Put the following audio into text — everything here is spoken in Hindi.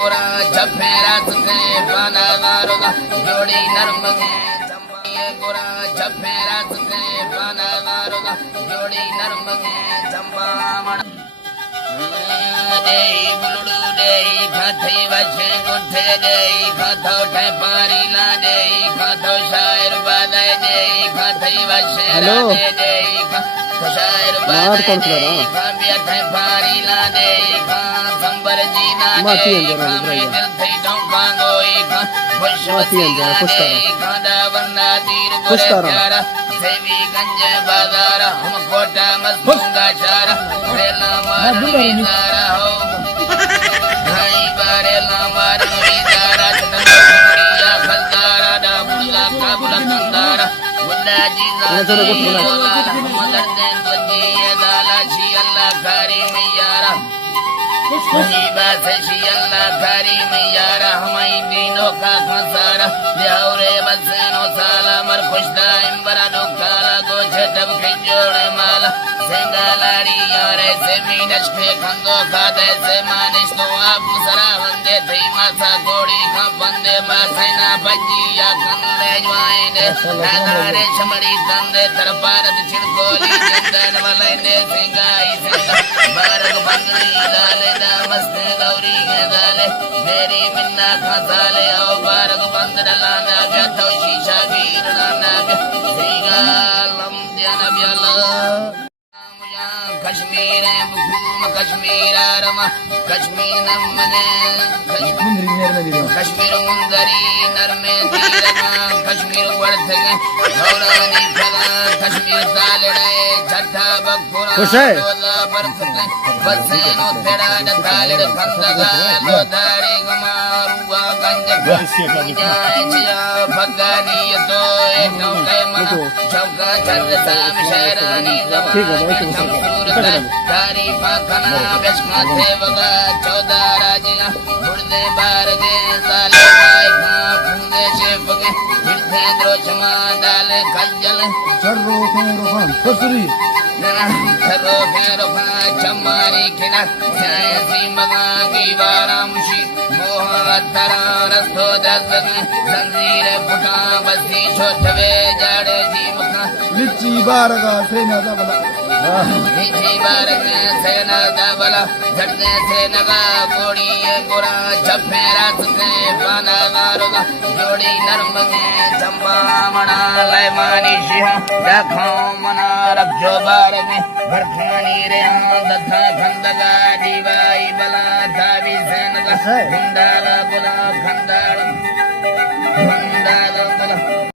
गोरा जफे रास्ते पाना वारोगा जोड़ी नरम गोरा जफे रास्ते पाना वारोगा जोड़ी नरम चंबा दे बुलड़ू दे खाथे वछे गुठे दे खाथो ठे पारी ला दे खाथो शायर बादे दे खाथे वछे राधे दे शायर बादे दे खाबिया ठे पारी ला दे खा संबर जी ना दे खामे दिल थे डोंका गोई खा खुशवती ला दे खादा वरना तीर गुरे प्यारा सेवी गंज बाजार हम कोटा मस्तूंगा शारा रेला मारवी सारा हो भाई बारेला मारवी सारा चंद्रिया खलदारा दा बुला काबुला कंदारा बुला जी ज़ाला मदर दे तुझी ये ज़ाला शी अल्लाह कारी मैयारा मुसीबा से शी अल्लाह कारी मैयारा हमारी दीनों का खसारा ब्याउरे बसेनो साला मर खुशदा इम्बरा दुखाला गोछे तब खिजोड़े माला सेंगालारी यारे से मीनश के खंगो खाते से मानिश तो आप सरा बंदे थी मासा गोड़ी खा बंदे मासैना बजी या खंदे ज्वाइने नागारे शमरी तंदे तरपारत छिड़कोली जिंदन वलैने सिंगाई सिंगा बारक बंगरी लाले मस्ते गौरी के दाले मेरी मिन्ना खसाले ओ बारक बंद डलाना के तो शीशा वीर नाना के श्रीगालम नबी अल्लाह कश्मीर बुखूम कश्मीर रमा कश्मीर नमने कश्मीर मुंदरी नरमे तीरमा कश्मीर वर्धगे गौरानी फला कश्मीर तालड़े छठा बखुरा रोजा बरसते बसेनो तेरा तालड़ खंदगा लोधारी गमारुआ गंज जाए जिया भगानी तो नौके मना चौका चंद साम शहरानी जब तारीफा खना बेशमा थे वगा 14 राजिला बुर्दे बारगे साले वाई खा फूंदे शेफगे हिरथे द्रोचमा डाले खजल सर्रो खान कसरी सर्रो खेरोखा चम्मारी खिना न्याय सी मगांगी बारामुशी मोह अद्धरा रस्तो दस्तगे जंजीर फुटा बस्ती छोटवे जाड़े जी मुखा लिच्ची बारगा सेना दबला लिच्ची बारगा सेना दबला झटने से नगा गोड़ी गोरा जफे रास्ते पाना वारोगा जोड़ी नरम चंबा मना लयमानी शिहा रखो मना रखो बार में भरखानी रे दथा खंदगा दीवाई बला धावी सेनगा गुंडाला गुलाब खंदा